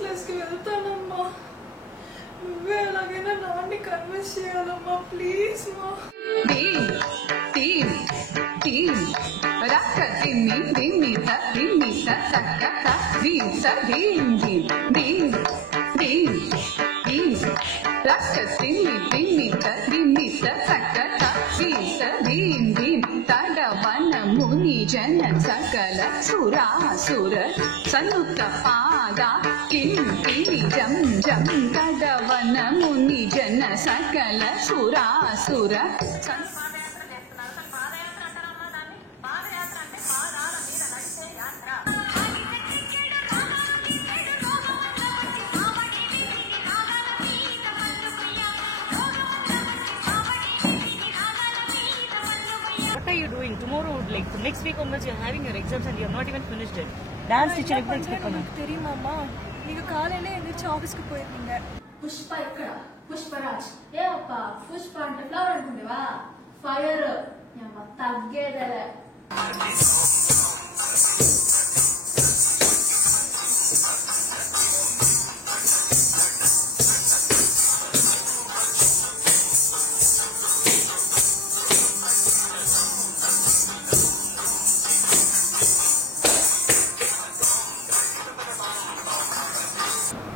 Class కి వెళ్తానమ్మా. నువ్వే ఎలాగైనా నాన్ని కన్విన్స్ చేయాలమ్మా, ప్లీజ్ మా. ముని జన సకల సురాసుర సన్నుత పాద కింకిణి జం జం తడవన ముని జన సకల సురాసుర What are you doing? Tomorrow, like next week onwards, you're having your exams and you're not even finished it. Dance teacher எப்படி எக்ஸ்பெக்ட் பண்ணா? தெரியுமாமா, நீங்க காலையில எந்திரிச்சு ஆபீஸ்க்கு போயிருந்தீங்க. పుష్ప ఇక్కడ పుష్పరాజ్ ఏ అప్ప పుష్ప అంటే ఫ్లవర్ అనుకుంటేవా ఫైర్ తగ్గేదలే.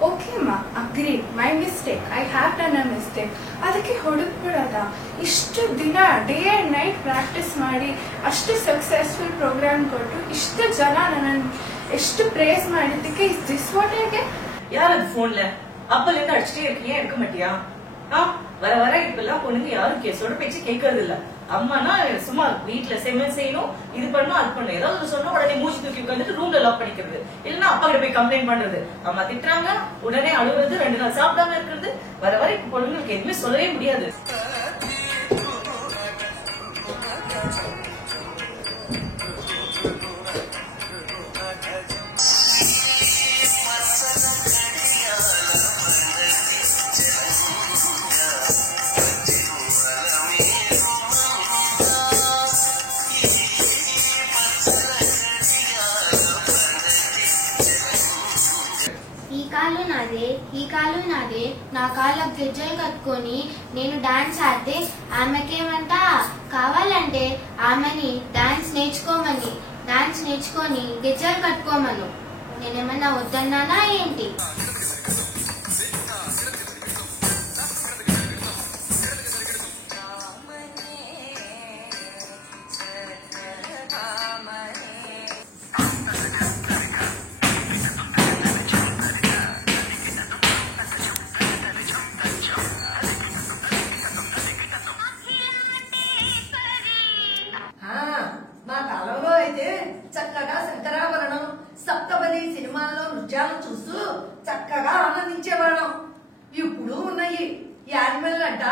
Okay ma, agreed. My mistake. I have done a mistake. ಅದಕ್ಕೆ ಹೊಡಕ್ಬಿಡೋದ? ಇಷ್ಟು ದಿನ ಡೇ ಅಂಡ್ ನೈಟ್ ಪ್ರಾಕ್ಟೀಸ್ ಮಾಡಿ ಅಷ್ಟು ಸಕ್ಸಸ್ಫುಲ್ ಪ್ರೋಗ್ರಾಮ್ ಕೊಟ್ಟು ಇಷ್ಟು ಜನ ನನ್ನನ್ನು ಎಷ್ಟು ಪ್ರೇಸ್ ಮಾಡಿದ್ದಕ್ಕೆ is this what I get? யார் அது போன்ல அப்பல இருந்து அடிச்சிட்டே இருக்கீங்க, எடுக்க மாட்டியா? வர வர இப்பெல்லாம் பொண்ணுங்க யாரும் கேஸோட பேச்சு கேட்கறது இல்ல. அம்மானா சும்மா வீட்டுல செமன் செய்யணும், இது பண்ணும் அது பண்ணும், ஏதாவது சொன்னா உடனே மூச்சு தூக்கி உட்காந்துட்டு ரூம்ல லாக் பண்ணிக்கிறது, இல்லன்னா அப்பா கிட்ட போய் கம்ப்ளைண்ட் பண்றது, அம்மா திட்டுறாங்க உடனே அழுகுறது, 2 நாள் சாப்பிடாம இருக்கிறது. வர வர இப்ப பொண்ணுங்களுக்கு எதுவுமே சொல்லவே முடியாது. ఈ కాలు నాదే నా కాళ్ళకు గెజ్జలు కట్టుకొని నేను డాన్స్ ఆడితే ఆమెకేమంట కావాలంటే ఆమెని డాన్స్ నేర్చుకొని గెజ్జలు కట్టుకోమను. నేనేమన్నా వద్దన్నానా ఏంటి? మా కాలంలో అయితే చక్కగా శంకరాభరణం సప్తపది సినిమాల్లో నృత్యాలను చూస్తూ చక్కగా ఆనందించేవాళ్ళం. ఇప్పుడు ఉన్నాయి యానిమల్ అంట,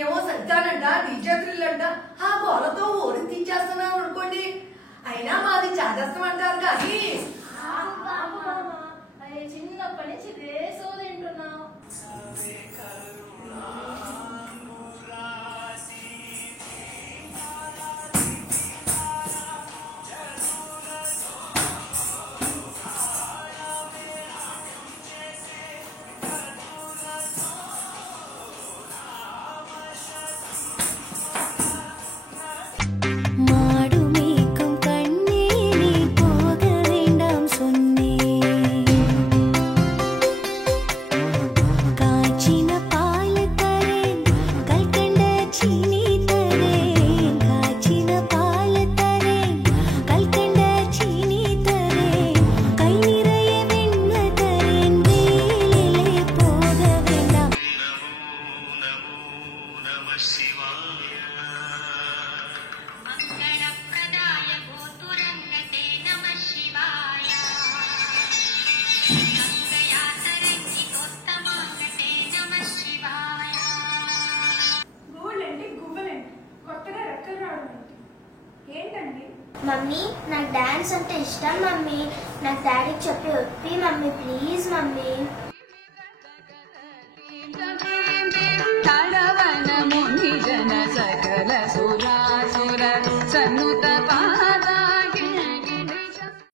ఏమో సత్యానంట, డీజేత్రిల్ అంట, ఆ గోలతో ఓడి తీసేస్తున్నాం అనుకోండి. అయినా మాది చాదస్తం అంటారు కానీ చిన్నప్పటి నుంచి రేసో తింటున్నాం. మమ్మీ నాకు డాన్స్ అంటే ఇష్టం మమ్మీ, నాకు డాడీకి చెప్పి ఒప్పి మమ్మీ, ప్లీజ్ మమ్మీ.